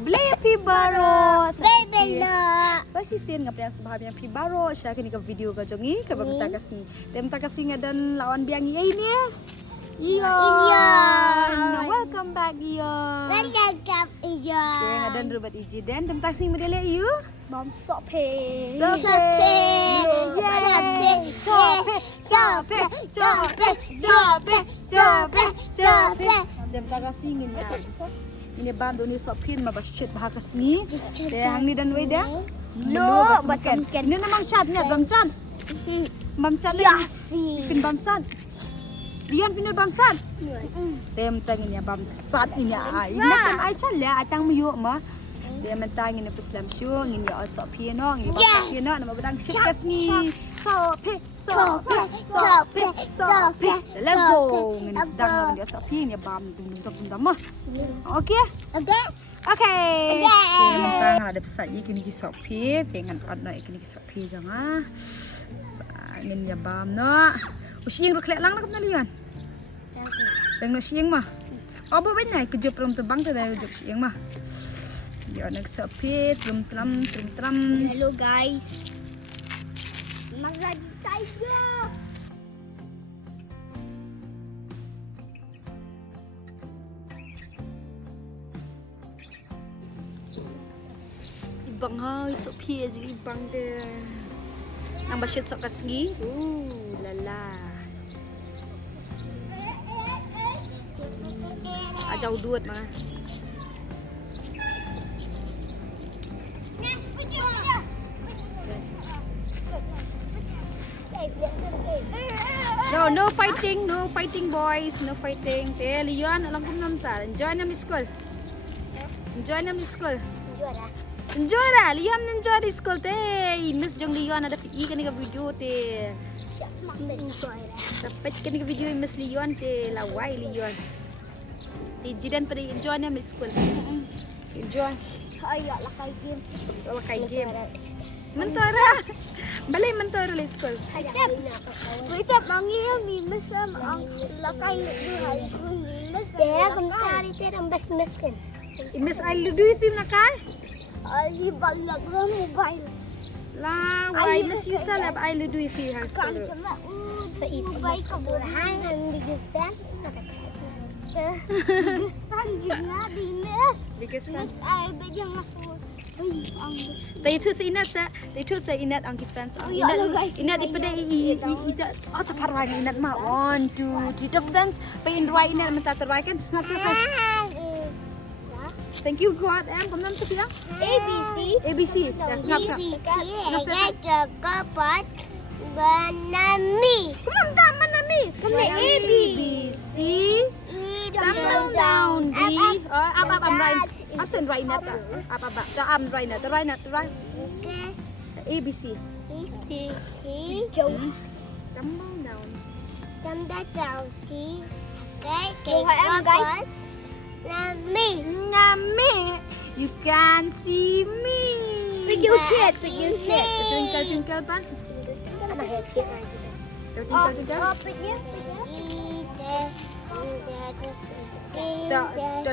beli pi baro. Bebelo. Saya sisian ngapain sebab yang pi baro. Saya kini ke video ke jongi ke bapa kasih. Tem kasih ngadan lawan biang ini ya. Iyon. Welcome back Iyon. Welcome Iyon. Saya ngadan rubat iji dan tem kasih modele you. Mom sope. Sope. Cope. Dem kasih ngin ya. Ini bam doni sopin ma basyet bahaka singi. Hang ni dan weda. No, macam ini memang catnya bam cat. Bam cat Yasi. Fin bam sat. Lian final bam sat. Tem tanginya bam sat ini ai. Nak ai chala atang muyuk ma. Dia mentang ini peslam syu ngin ya sopin no ngin bam sat no nama bedang syet kasni. Sope. Let's go. Ngin sedang dia sopin ya bam dum mah. Okey. Okay. Mentang ada pesat je kini kisah pi, dengan adna kini kisah pi jangan. Ngin ya bam no. Usieng ruklek lang nak penalian. Bang no sieng mah. Oh bu banyak kerja pelum tebang tu dah kerja sieng mah. Dia nak kisah pi, tram. Hello guys. Magaji tiger. Ibang hai sok pi aje ibang de. Nang basyet sok kasgi. Lala. Ajau duit mah. No fighting boys, no fighting. Tell Leon alam kum nam tar. Enjoy nam school. Enjoy lah, Liam enjoy di school teh. Miss jong Leon ada pergi kan ke video teh. Dapat kan ke video Miss Leon teh, lawai Leon. Tijidan pada enjoy nam school. Enjoy. Ayo lakai game. Mentara. Balik mentara di school. Kita panggil Miss sama lakai dua hari Miss. Dia kemari terambas kan. Miss I ludu film nak kai? Ali balak mobile. Lah, why Miss you tell I ludu film high Kan school. cuma mobile keburhan di gesan. Gesan juga di Miss. Because Miss ay bejang masuk. They tu sa inat ang friends. Inat ipada ida tepat rai inat ma 1 2 3 friends pain rai inat mata terai kan snap sa. Thank you God pemnam tu ya. ABC. Snap sa. Kapat banami. Kumam ta manami. Kami ABC. Sambal down D. Up I'm right. Absent right nat. Up. I'm right nat. Right. ABC. Jauh. Sambal down. Tanda down T. Kapat nami. You can see me. Twinkle pan.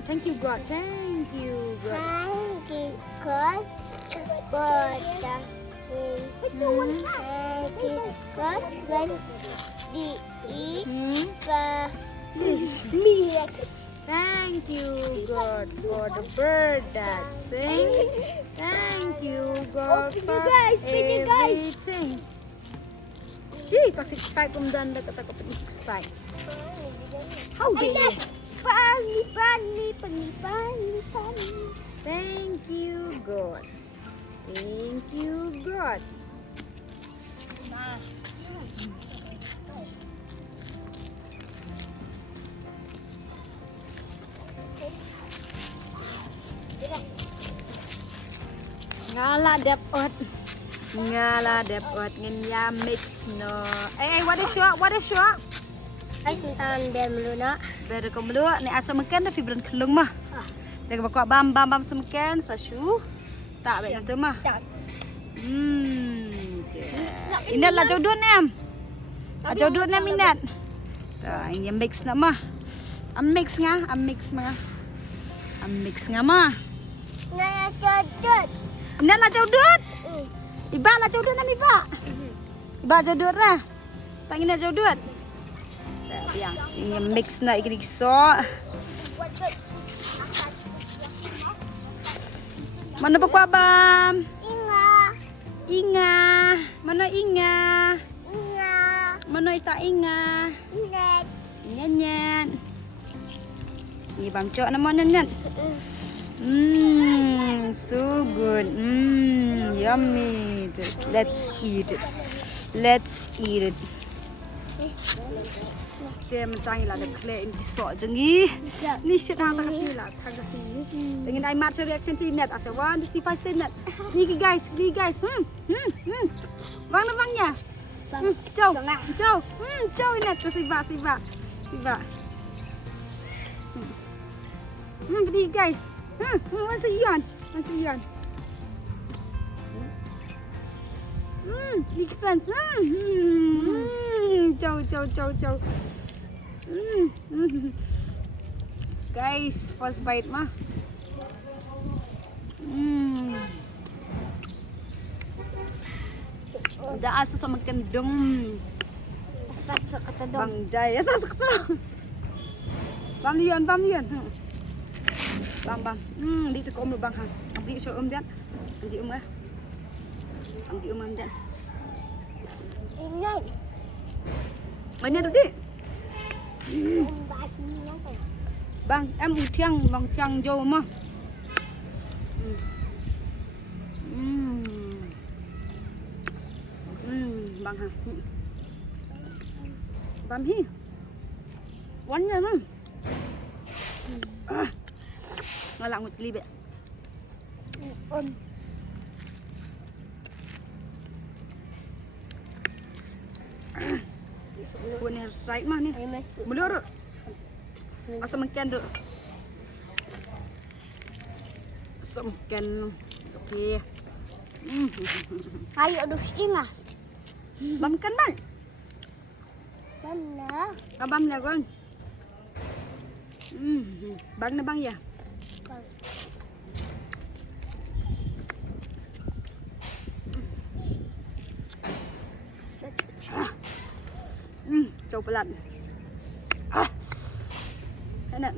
Thank you God. Thank you God for the bird that sing. Thank you God for everything. Tak 6 pack pun dan dah kata pergi 6 pack. How dare you? Pani. Thank you God. Ngala dapat ngin ya mix no. What is your? Ay, kuntaan biar meluna. Dari kau melu ni asam makan dah fibran kelung mah. Dari bakwa bam semakan sasu. Tak baik nanti mah. Inat lah jodoh nem. Jodoh nem inat. Ini mix nak mah. Mix ngah mah. Nana codot. Nana lah caudut. Iba lah caudut nam iba. Iba caudut lah. Tangin na caudut. Yang ini mix na ikan iso. Mana bakwa bam? Inga. Inga. Mana Inga? Inga. Mana ita Inga? Net. Nyanyan. Ni bam cok nama nyanyan. So good. Yummy. Let's eat it. Let's eat it. Dia mencari lah deklar ini kisah jengi. Ni shit hang tak kasih lah, tak kasih. Dengan ai match reaction ti net after 1 2 3 5 stay net. Ni guys. Bang na bangnya. Jauh. Jauh net tu siba. Beli guys. Macam ian. Ni keren. Jauh. Guys, first bite mah. Dah asa sama kendung. Saksa kata dong. Bang Jaya saksa. Bam lian. Bam. Đi từ ôm được bang hả? Ông đi cho ôm đấy. Ông đi ôm á. Ông đi ôm anh đấy. Ingat. Banyak tu dik. Bang, em bang thiang vô mà. Bang hả? Bam hi. Quánh rồi mà. Ngalak ngut li be. Buat ni right mah ni. Boleh ru. Asam makan tu. Semken okey. Ayo aduh inga. Bam kan bang? Mana? Abam ya kon. Bang na bang ya. Châu pelan. Enak.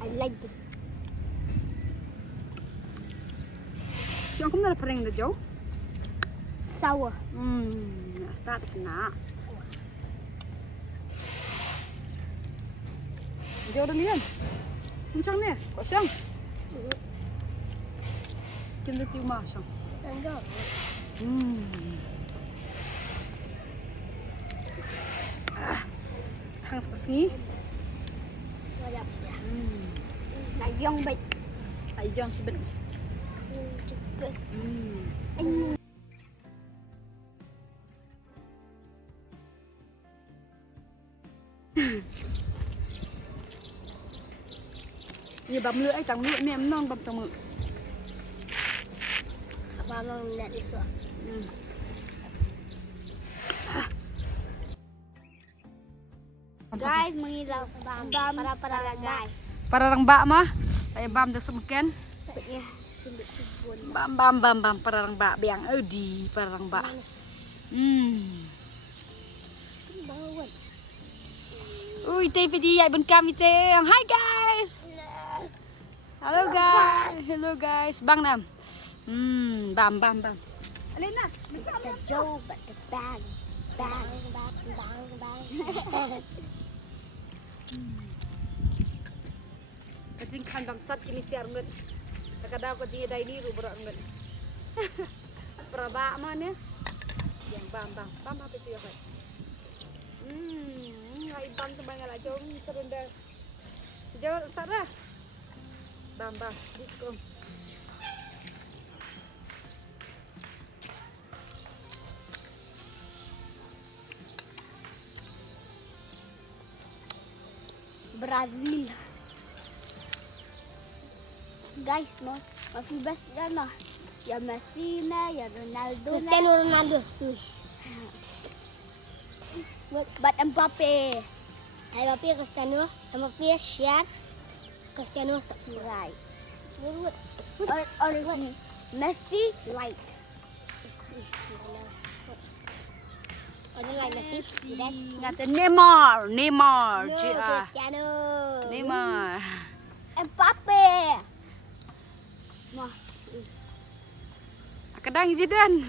I like this. Siang kamu dah pering dah jauh. Sour. Start kena. Jauh dah ni kan? Macam ni, kau siang. Kita tiu mah siang. Enggak. Thang sengi. Wajib. Ayong baik. Ayang sebet. Như bấm lưỡi trắng lưỡi mềm non bấm trắng mực. Abang nak diso. Guys, mengilau bam para guys. Para orang bak mah, saya bam dah semakan. Ya, sembut. Bam para orang bak biang di para orang bak. Bawat. Ui, teh pergi ayah benkam teh. Hi guys. Hello guys. Bang nam. Bam. Alena, The Joe, but the bang. Kacing kan bangsat kini siar ngut. Kadang kacing ada ini rubrak ngut. Peraba mana? Yang bam apa itu ya? Hai bam tu banyak lah jom terunda. Jauh sarah. Bam, dikom. Brazil. Guys, no, masih best kan lah. Ya Messi na, ya Ronaldo na. Cristiano Ronaldo sih. Buat Mbappe. Mbappe Cristiano, Mbappe share. Cristiano subscribe. Or Messi like. Like Messi. Ngata Neymar, No, JR. Cristiano. Neymar. Mbappe. Mah. Kadang Jidan.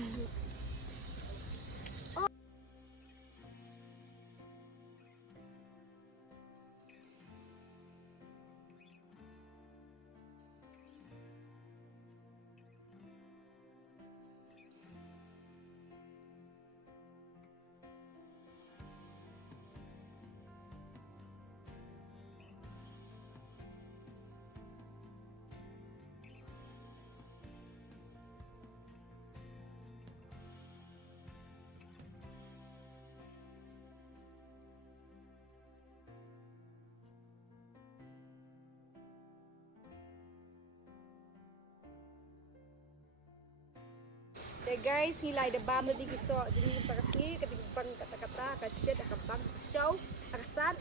Okay guys, nilai ada bam di kisah jadi kita kasih ketika bang kata-kata kasih ada bang jauh aksan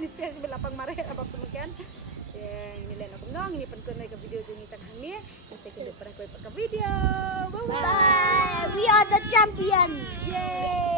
ni saya sebelah pang marah apa pemungkin yang nilai nak ngong ini penting ke video jadi tak hanya saya kena pernah kau pakai video bye Bye. We are the champion. yay